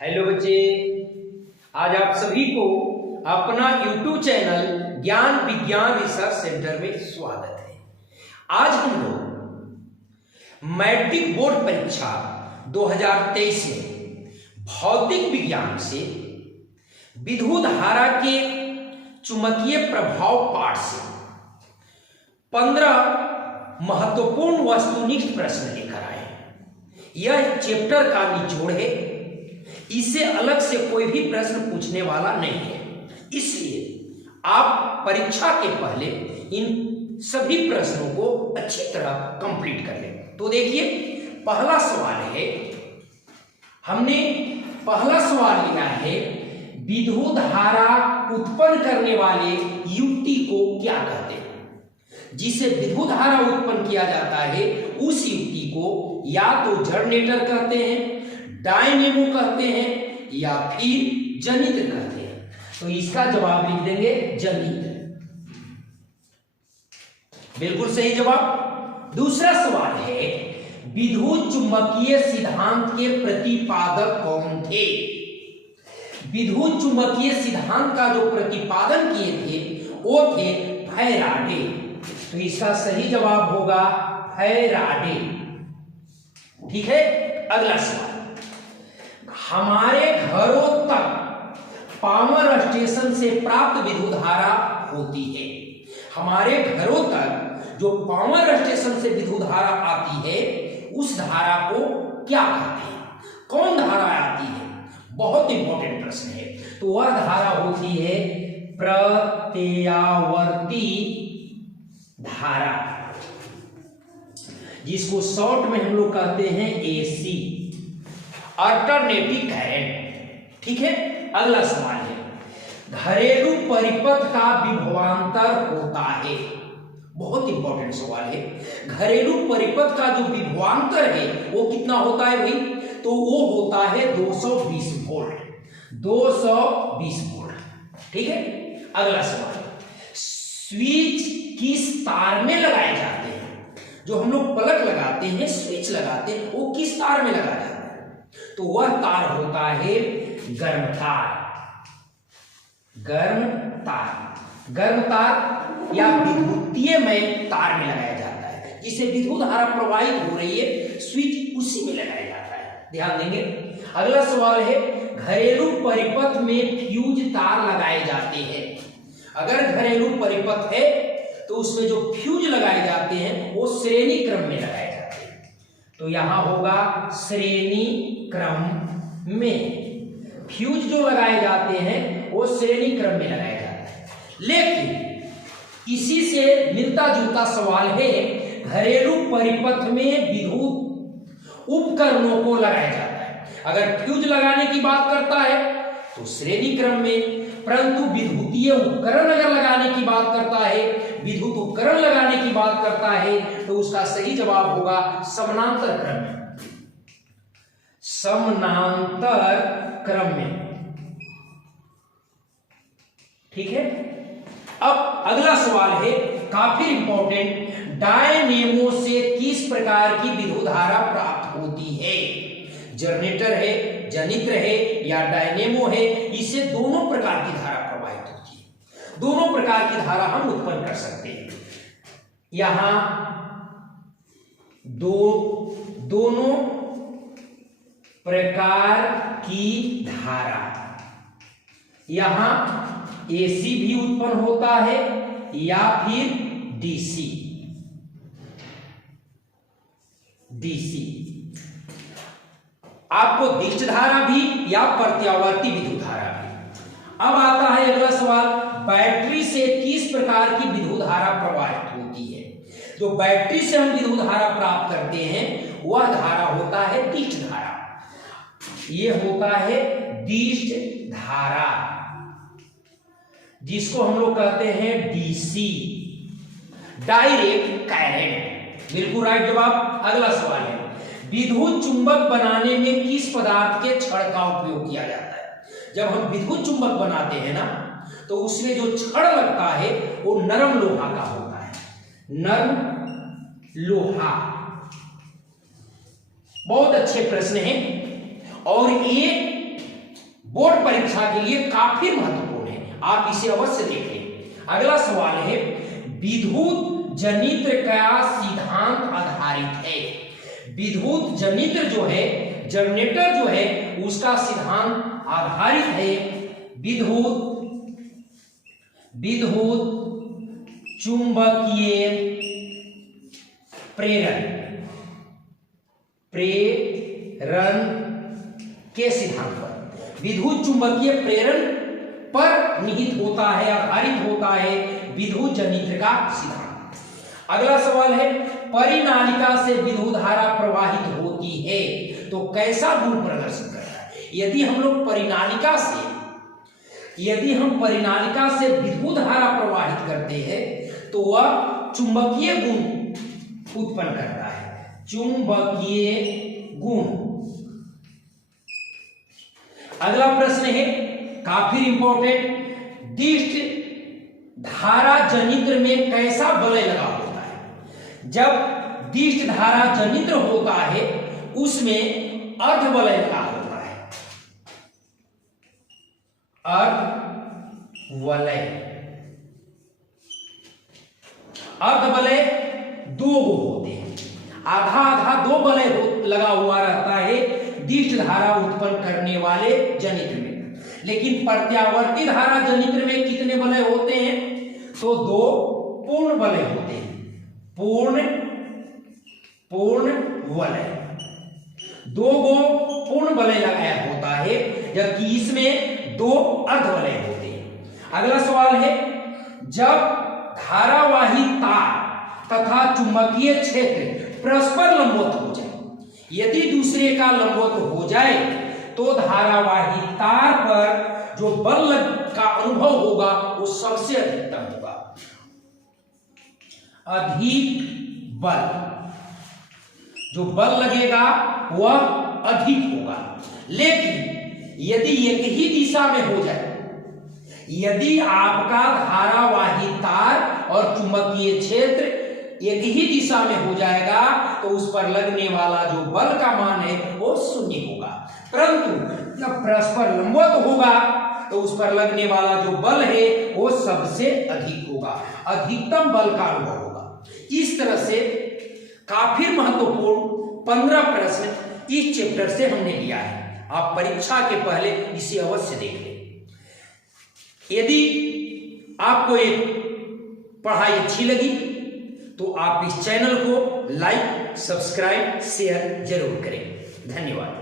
Hello बच्चे, आज आप सभी को अपना YouTube चैनल ज्ञान विज्ञान रिसर्च सेंटर में स्वागत है। आज हम लोग मैट्रिक बोर्ड परीक्षा 2023 में भौतिक विज्ञान से विद्युत धारा के चुंबकीय प्रभाव पाठ से 15 महत्वपूर्ण वस्तुनिष्ठ प्रश्न लेकर आए हैं। यह चैप्टर का निचोड़ है, इससे अलग से कोई भी प्रश्न पूछने वाला नहीं है, इसलिए आप परीक्षा के पहले इन सभी प्रश्नों को अच्छी तरह कंप्लीट कर लें। तो देखिए, पहला सवाल है, हमने पहला सवाल लिया है, विद्युत धारा उत्पन्न करने वाले युक्ति को क्या कहते हैं। जिसे विद्युत धारा उत्पन्न किया जाता है उस युक्ति को या तो जनरेटर कहते हैं, डायनेमो कहते हैं या फिर जनित्र कहते हैं। तो इसका जवाब लिख देंगे जनित्र, बिल्कुल सही जवाब। दूसरा सवाल है, विद्युत चुंबकीय सिद्धांत के प्रतिपादक कौन थे। विद्युत चुंबकीय सिद्धांत का जो प्रतिपादन किए थे वो थे फैराडे। तो इसका सही जवाब होगा फैराडे। ठीक है, अगला सवाल, हमारे घरों तक पावर स्टेशन से प्राप्त विद्युत धारा होती है। हमारे घरों तक जो पावर स्टेशन से विद्युत धारा आती है उस धारा को क्या कहते हैं, कौन धारा आती है, बहुत इंपॉर्टेंट प्रश्न है। तो वह धारा होती है प्रत्यावर्ती धारा, जिसको शॉर्ट में हम लोग कहते हैं एसी, अल्टरनेटिव करंट। ठीक है, अगला सवाल है, घरेलू परिपथ का विभवांतर होता है। बहुत इंपॉर्टेंट सवाल है। घरेलू परिपथ का जो विभवांतर है वो कितना होता है भाई, तो वो होता है 220 वोल्ट, 220 वोल्ट। ठीक है, अगला सवाल, स्विच किस तार में लगाए जाते हैं। जो हम लोग प्लग लगाते हैं, स्विच लगाते हैं, वो किस तार में लगाया जाता है, तो वह तार होता है गर्म तार। गर्म तार, गर्म तार या विद्युतीय में तार में लगाया जाता है, जिसे विद्युत धारा प्रवाहित हो रही है, स्विच उसी में लगाया जाता है, ध्यान देंगे। अगला सवाल है, घरेलू परिपथ में फ्यूज तार लगाए जाते हैं। अगर घरेलू परिपथ है तो उसमें जो फ्यूज लगाए जाते हैं वो श्रेणी क्रम में लगाए जाते हैं। तो यहां होगा श्रेणी क्रम में, फ्यूज जो लगाए जाते हैं वो श्रेणी क्रम में लगाए जाते हैं। लेकिन इसी से मिलता जुलता सवाल है, घरेलू परिपथ में विद्युत उपकरणों को लगाया जाता है। अगर फ्यूज लगाने की बात करता है तो श्रेणी क्रम में, परंतु विद्युतीय उपकरण अगर लगाने की बात करता है, विद्युत उपकरण लगाने की बात करता है, तो उसका सही जवाब होगा समानांतर क्रम में, समानांतर क्रम में। ठीक है, अब अगला सवाल है, काफी इंपॉर्टेंट, डायनेमो से किस प्रकार की विद्युत धारा प्राप्त होती है। जनरेटर है, जनित्र है या डायनेमो है, इससे दोनों प्रकार की धारा प्रवाहित होती है। दोनों प्रकार की धारा हम उत्पन्न कर सकते हैं। यहां दोनों प्रकार की धारा, यहां एसी भी उत्पन्न होता है या फिर डीसी। आपको दिष्ट धारा भी या प्रत्यावर्ती विद्युत धारा भी। अब आता है अगला सवाल, बैटरी से किस प्रकार की विद्युत धारा प्रवाहित होती है। जो बैटरी से हम विद्युत धारा प्राप्त करते हैं वह धारा होता है दिष्ट धारा। यह होता है दिष्ट धारा, जिसको हम लोग कहते हैं डीसी, डायरेक्ट करंट। बिल्कुल राइट जवाब। अगला सवाल है, विद्युत चुंबक बनाने में किस पदार्थ के छड़ का उपयोग किया जाता है। जब हम विद्युत चुंबक बनाते हैं ना, तो उसमें जो छड़ लगता है वो नरम लोहा का होता है, नरम लोहा। बहुत अच्छे प्रश्न हैं। और ये बोर्ड परीक्षा के लिए काफी महत्वपूर्ण है, आप इसे अवश्य देख लें। अगला सवाल है, विद्युत जनित्र का सिद्धांत आधारित है। विद्युत जनित्र जो है, जनरेटर जो है, उसका सिद्धांत आधारित है विद्युत चुंबकीय प्रेरण के सिद्धांत पर। विद्युत चुंबकीय प्रेरण पर निहित होता है, आधारित होता है विद्युत जनित्र का सिद्धांत। अगला सवाल है, परिनालिका से विद्युत धारा प्रवाहित होती है तो कैसा गुण प्रदर्शित करता है। यदि हम परिनालिका से विद्युत धारा प्रवाहित करते हैं तो वह चुंबकीय गुण उत्पन्न करता है, चुंबकीय गुण। अगला प्रश्न है, काफी इंपॉर्टेंट, दिष्ट धारा जनित्र में कैसा वलय लगा होता है। जब दिष्ट धारा जनित्र होता है उसमें अर्धवलय लगा होता है, अर्धवलय दो होते हैं, आधा आधा दो वलय लगा हुआ रहता है दिष्ट धारा उत्पन्न करने वाले जनित्र में। लेकिन प्रत्यावर्ती धारा जनित्र में कितने वलय होते हैं, तो दो पूर्ण वलय होते हैं, पूर्ण वलय, दो गो पूर्ण वलय लगाया होता है, जबकि इसमें दो अर्धवलय होते हैं। अगला सवाल है, जब धारावाही तार तथा चुंबकीय क्षेत्र परस्पर लंबवत हो जाए, यदि दूसरे का लंबवत हो जाए तो धारावाही तार पर जो बल का अनुभव होगा वो सबसे अधिकतम होगा, अधिक बल, जो बल लगेगा वह अधिक होगा। लेकिन यदि एक ही दिशा में हो जाए, यदि आपका धारावाही तार और चुंबकीय क्षेत्र एक ही दिशा में हो जाएगा तो उस पर लगने वाला जो बल का मान है वो शून्य होगा। परंतु जब परस्पर लंबवत होगा तो उस पर लगने वाला जो बल है वो सबसे अधिक होगा, अधिकतम बल का अनुभव होगा। इस तरह से काफी महत्वपूर्ण 15 प्रश्न इस चैप्टर से हमने लिया है। आप परीक्षा के पहले इसे अवश्य देख लें। यदि आपको ये पढ़ाई अच्छी लगी तो आप इस चैनल को लाइक, सब्सक्राइब, शेयर जरूर करें। धन्यवाद।